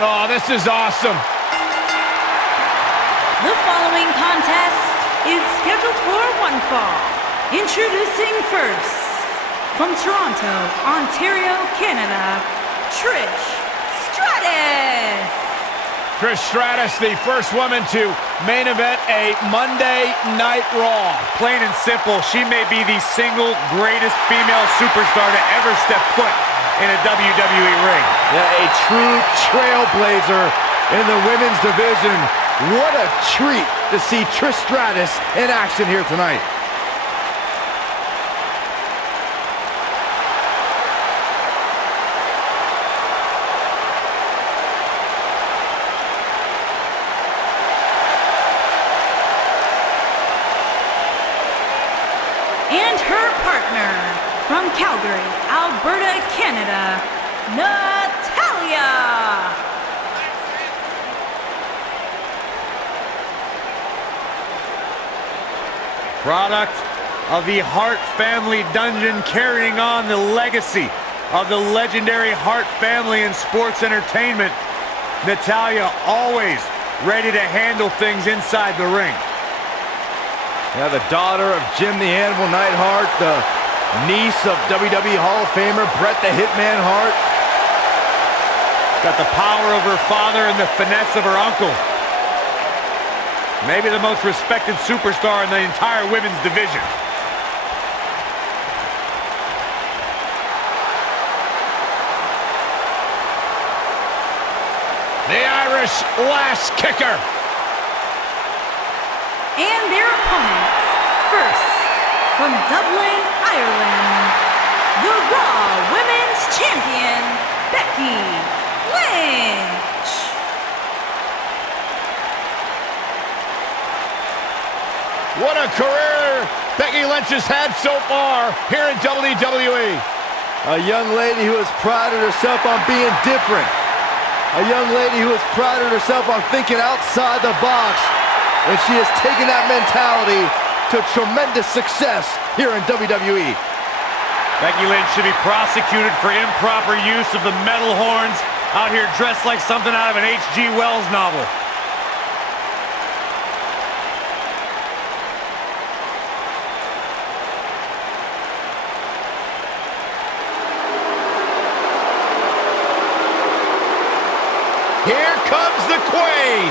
Oh, this is awesome. The following contest is scheduled for one fall. Introducing first, from Toronto, Ontario, Canada, Trish Stratus. Trish Stratus, the first woman to main event a Monday Night Raw. Plain and simple, she may be the single greatest female superstar to ever step foot in a WWE ring. Yeah, a true trailblazer in the women's division. What a treat to see Trish Stratus in action here tonight. And her partner, from Calgary, Alberta, Canada, Natalya. Product of the Hart family dungeon, carrying on the legacy of the legendary Hart family in sports entertainment. Natalya always ready to handle things inside the ring. Yeah, the daughter of Jim the Animal Neidhart, the niece of WWE Hall of Famer Bret the Hitman Hart. Got the power of her father and the finesse of her uncle. Maybe the most respected superstar in the entire women's division. The Irish Lass Kicker. And their opponents, first, from Dublin, Ireland, the Raw Women's Champion, Becky Lynch. What a career Becky Lynch has had so far here in WWE. A young lady who has prided herself on being different. A young lady who has prided herself on thinking outside the box. And she has taken that mentality to tremendous success here in WWE. Becky Lynch should be prosecuted for improper use of the metal horns, out here dressed like something out of an H.G. Wells novel. Here comes the Queen.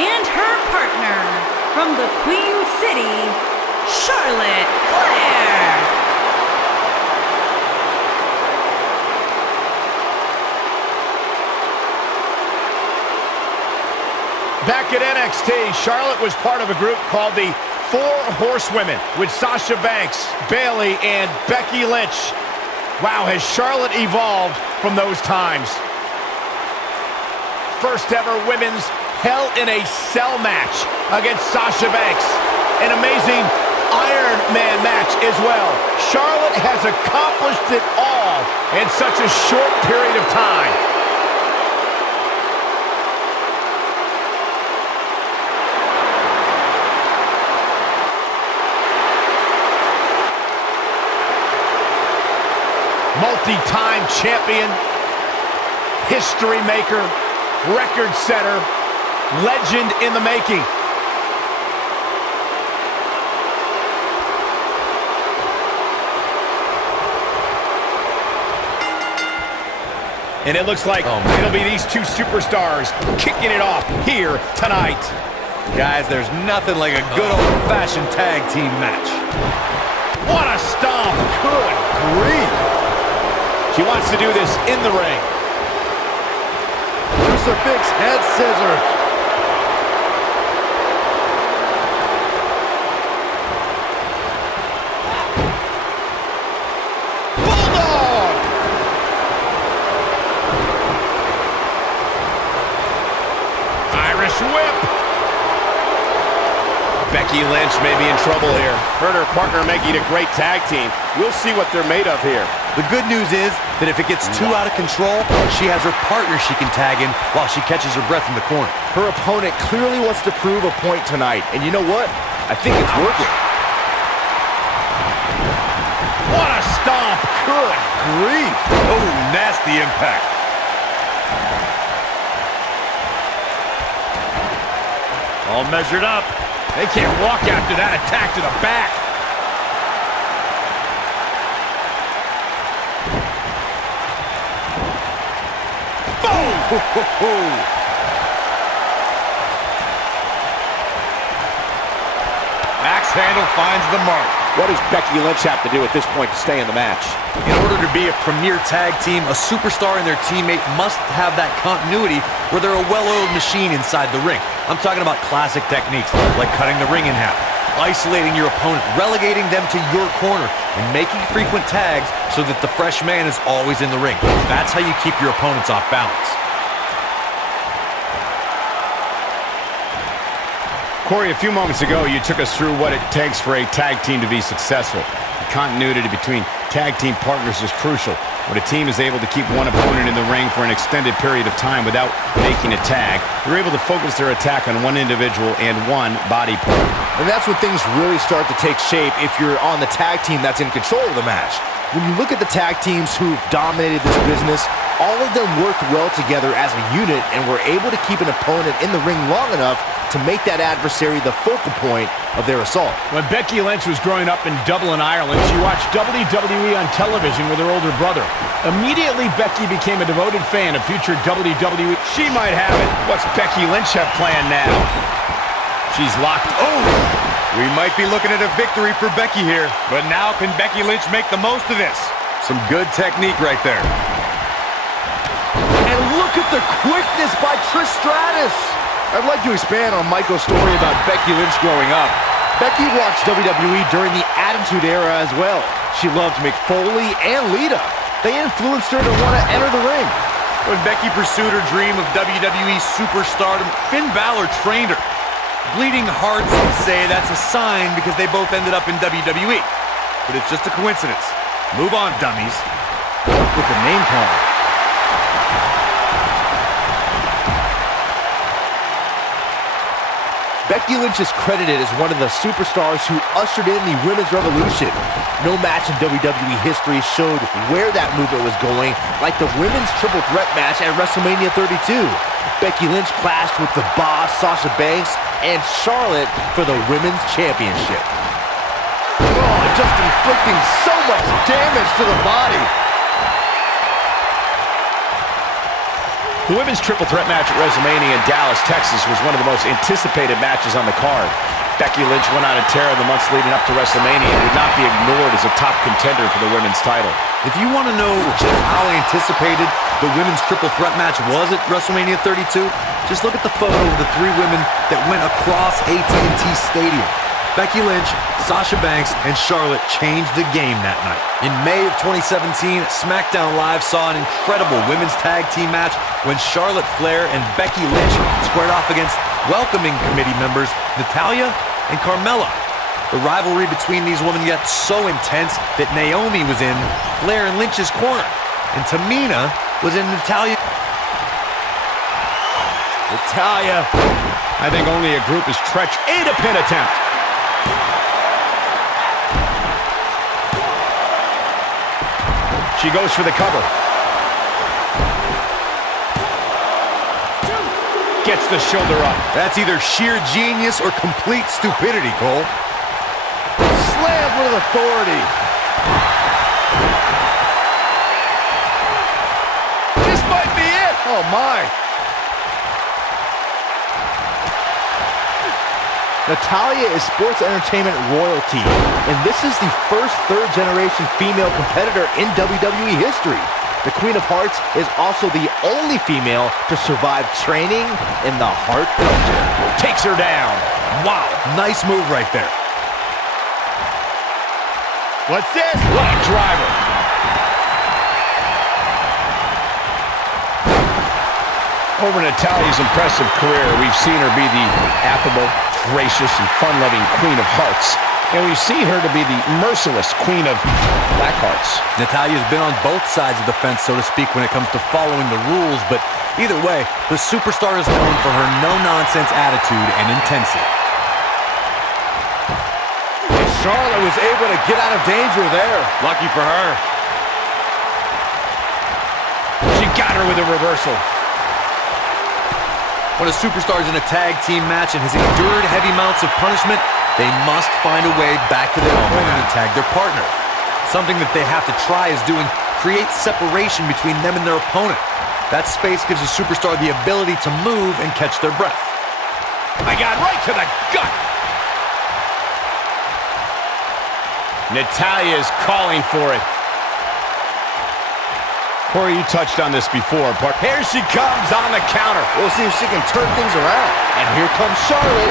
And her partner, from the Queen City, Charlotte Flair. Back at NXT, Charlotte was part of a group called the Four Horsewomen with Sasha Banks, Bayley, and Becky Lynch. Wow, has Charlotte evolved from those times. First ever women's Hell in a Cell match against Sasha Banks. An amazing Iron Man match as well. Charlotte has accomplished it all in such a short period of time. Multi-time champion, history maker, record setter, legend in the making. And it looks like it'll be these two superstars kicking it off here tonight. Guys, there's nothing like a good old-fashioned tag team match. What a stomp. Good grief. She wants to do this in the ring. Crucifix head scissors. Bulldog. Irish whip. Becky Lynch may be in trouble here. Her and her partner making a great tag team. We'll see what they're made of here. The good news is that if it gets too out of control, she has her partner she can tag in while she catches her breath in the corner. Her opponent clearly wants to prove a point tonight. And you know what? I think it's working. What a stomp. Good grief. Oh, nasty impact. All measured up. They can't walk after that attack to the back. Boom! Axe handle finds the mark. What does Becky Lynch have to do at this point to stay in the match? In order to be a premier tag team, a superstar and their teammate must have that continuity where they're a well-oiled machine inside the ring. I'm talking about classic techniques like cutting the ring in half, isolating your opponent, relegating them to your corner, and making frequent tags so that the fresh man is always in the ring. That's how you keep your opponents off balance. Corey, a few moments ago, you took us through what it takes for a tag team to be successful. The continuity between tag team partners is crucial. When a team is able to keep one opponent in the ring for an extended period of time without making a tag, they're able to focus their attack on one individual and one body part. And that's when things really start to take shape if you're on the tag team that's in control of the match. When you look at the tag teams who've dominated this business, all of them worked well together as a unit and were able to keep an opponent in the ring long enough to make that adversary the focal point of their assault. When Becky Lynch was growing up in Dublin, Ireland, she watched WWE on television with her older brother. Immediately, Becky became a devoted fan of future WWE. She might have it. What's Becky Lynch have planned now? She's locked. Oh! We might be looking at a victory for Becky here, but now can Becky Lynch make the most of this? Some good technique right there. And look at the quickness by Trish Stratus. I'd like to expand on Michael's story about Becky Lynch growing up. Becky watched WWE during the Attitude Era as well. She loved Mick Foley and Lita. They influenced her to want to enter the ring. When Becky pursued her dream of WWE superstardom, Finn Balor trained her. Bleeding hearts would say that's a sign because they both ended up in WWE. But it's just a coincidence. Move on, dummies. With the name calling. Becky Lynch is credited as one of the superstars who ushered in the Women's Revolution. No match in WWE history showed where that movement was going, like the Women's Triple Threat match at WrestleMania 32. Becky Lynch clashed with the Boss, Sasha Banks, and Charlotte for the Women's Championship. Oh, just inflicting so much damage to the body. The Women's Triple Threat match at WrestleMania in Dallas, Texas was one of the most anticipated matches on the card. Becky Lynch went on a tear in the months leading up to WrestleMania and would not be ignored as a top contender for the women's title. If you want to know just how anticipated the Women's Triple Threat match was at WrestleMania 32, just look at the photo of the three women that went across AT&T Stadium. Becky Lynch, Sasha Banks, and Charlotte changed the game that night. In May of 2017, SmackDown Live saw an incredible women's tag team match when Charlotte Flair and Becky Lynch squared off against welcoming committee members Natalya and Carmella. The rivalry between these women got so intense that Naomi was in Flair and Lynch's corner, and Tamina was in Natalya. I think only a group is treacherous. A pin attempt. She goes for the cover. Gets the shoulder up. That's either sheer genius or complete stupidity, Cole. Slammed with authority. This might be it. Oh, my. Natalya is sports entertainment royalty, and this is the first third-generation female competitor in WWE history. The Queen of Hearts is also the only female to survive training in the Heart Dungeon. Takes her down. Wow, nice move right there. What's this? What a driver. Over Natalya's impressive career, we've seen her be the affable, gracious, and fun-loving Queen of Hearts. And we've seen her to be the merciless Queen of Black Hearts. Natalya's been on both sides of the fence, so to speak, when it comes to following the rules, but either way, the superstar is known for her no-nonsense attitude and intensity. Charlotte was able to get out of danger there. Lucky for her. She got her with a reversal. When a superstar is in a tag team match and has endured heavy amounts of punishment, they must find a way back to their opponent and tag their partner. Something that they have to try is doing create separation between them and their opponent. That space gives a superstar the ability to move and catch their breath. My God, right to the gut. Natalya is calling for it. Corey, you touched on this before, but here she comes on the counter. We'll see if she can turn things around. And here comes Charlotte.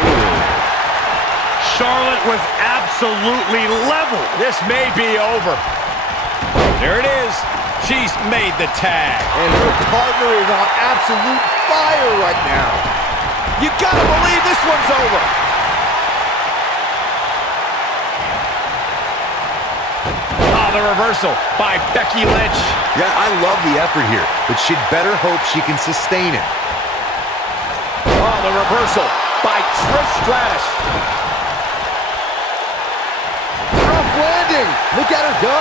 Charlotte was absolutely leveled. This may be over. There it is. She's made the tag. And her partner is on absolute fire right now. You gotta believe this one's over. Oh, the reversal by Becky Lynch. Yeah, I love the effort here, but she'd better hope she can sustain it. Oh, the reversal by Trish Stratus. Rough landing. Look at her go.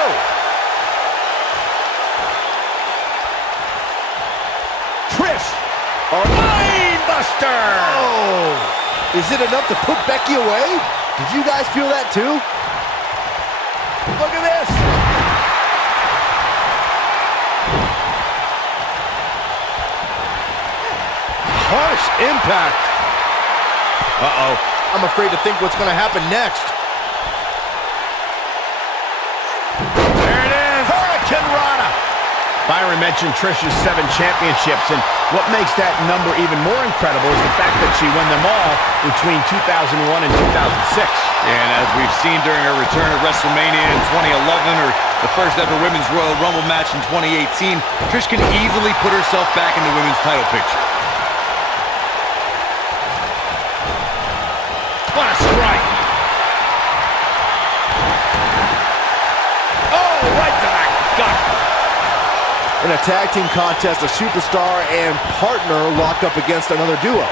Trish, a mind buster. Oh, is it enough to put Becky away? Did you guys feel that too? Look at this. Harsh impact. Uh-oh. I'm afraid to think what's going to happen next. There it is. Hurricane Rana. Byron mentioned Trish's 7 championships, and what makes that number even more incredible is the fact that she won them all between 2001 and 2006. And as we've seen during her return at WrestleMania in 2011 or the first ever Women's Royal Rumble match in 2018, Trish can easily put herself back in the women's title picture. What a strike. Oh, right to the gut. In a tag team contest, a superstar and partner lock up against another duo.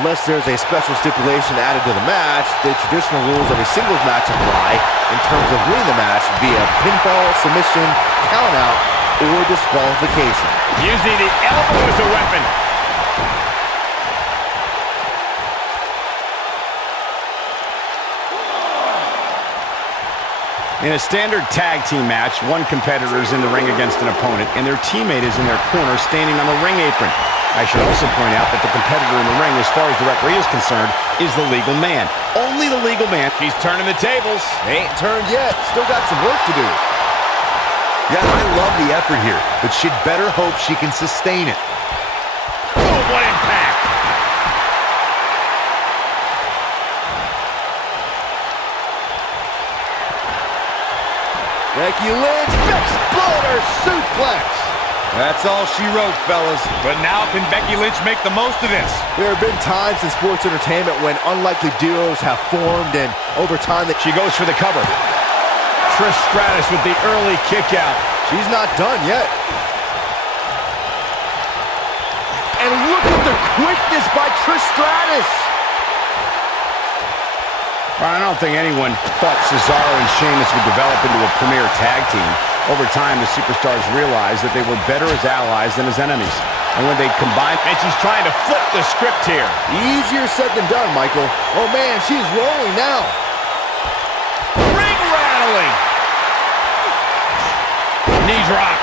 Unless there's a special stipulation added to the match, the traditional rules of a singles match apply in terms of winning the match via pinfall, submission, countout, or disqualification. Using the elbow as a weapon. In a standard tag team match, one competitor is in the ring against an opponent, and their teammate is in their corner standing on the ring apron. I should also point out that the competitor in the ring, as far as the referee is concerned, is the legal man. Only the legal man. He's turning the tables. They ain't turned yet. Still got some work to do. Yeah, I love the effort here, but she'd better hope she can sustain it. Oh, what impact! Becky Lynch, exploder suplex. That's all she wrote, fellas. But now can Becky Lynch make the most of this? There have been times in sports entertainment when unlikely duos have formed, and over time that She goes for the cover. Trish Stratus with the early kick out. she's not done yet. And look at the quickness by Trish Stratus. Well, I don't think anyone thought Cesaro and Sheamus would develop into a premier tag team. Over time, the superstars realized that they were better as allies than as enemies. And when they combined, and she's trying to flip the script here. Easier said than done, Michael. Oh man, she's rolling now. Ring rattling. Knee drop.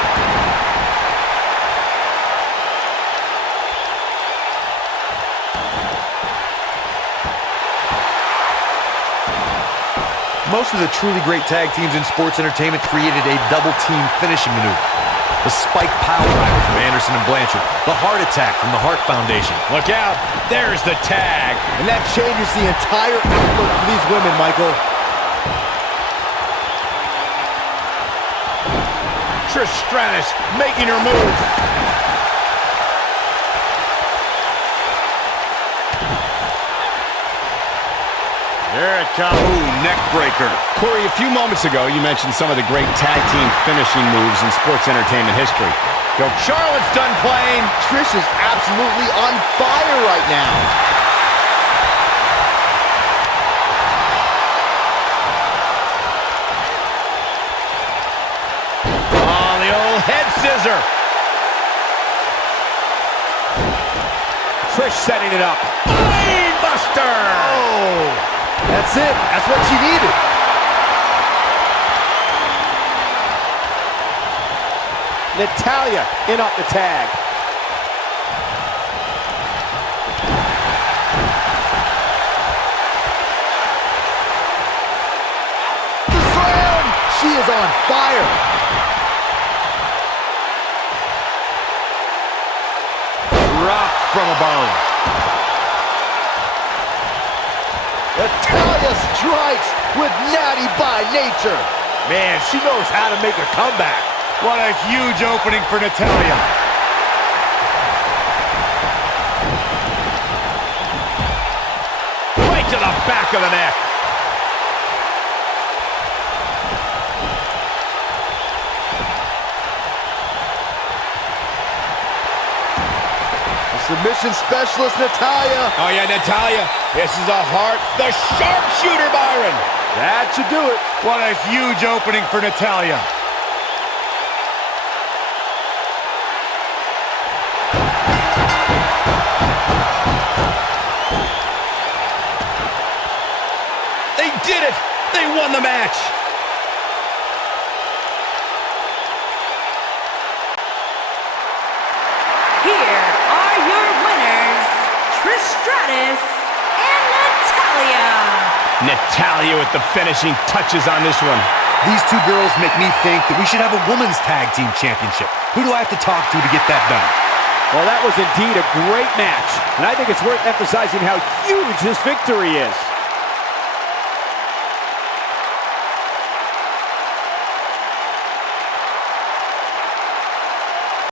Most of the truly great tag teams in sports entertainment created a double-team finishing maneuver. The spike pile driver from Anderson and Blanchard. The heart attack from the Hart Foundation. Look out. There's the tag. And that changes the entire outlook for these women, Michael. Trish Stratus making her move. There it comes. Ooh, neck breaker. Corey, a few moments ago, you mentioned some of the great tag team finishing moves in sports entertainment history. Yo, Charlotte's done playing. Trish is absolutely on fire right now. Oh, the old head scissor. Trish setting it up. Buster! Oh, that's it. That's what she needed. Natalya in up the tag. The slam! She is on fire. Drop from above. Natalya strikes with natty by nature. Man, she knows how to make a comeback. What a huge opening for Natalya. Right to the back of the neck. The submission specialist, Natalya. Oh yeah, Natalya. This is a heart. The sharpshooter, Byron. That should do it. What a huge opening for Natalya. They did it. They won the match. Here are your winners, Trish Stratus and Natalya. Natalya with the finishing touches on this one. These two girls make me think that we should have a women's tag team championship. Who do I have to talk to get that done? Well, that was indeed a great match, and I think it's worth emphasizing how huge this victory is.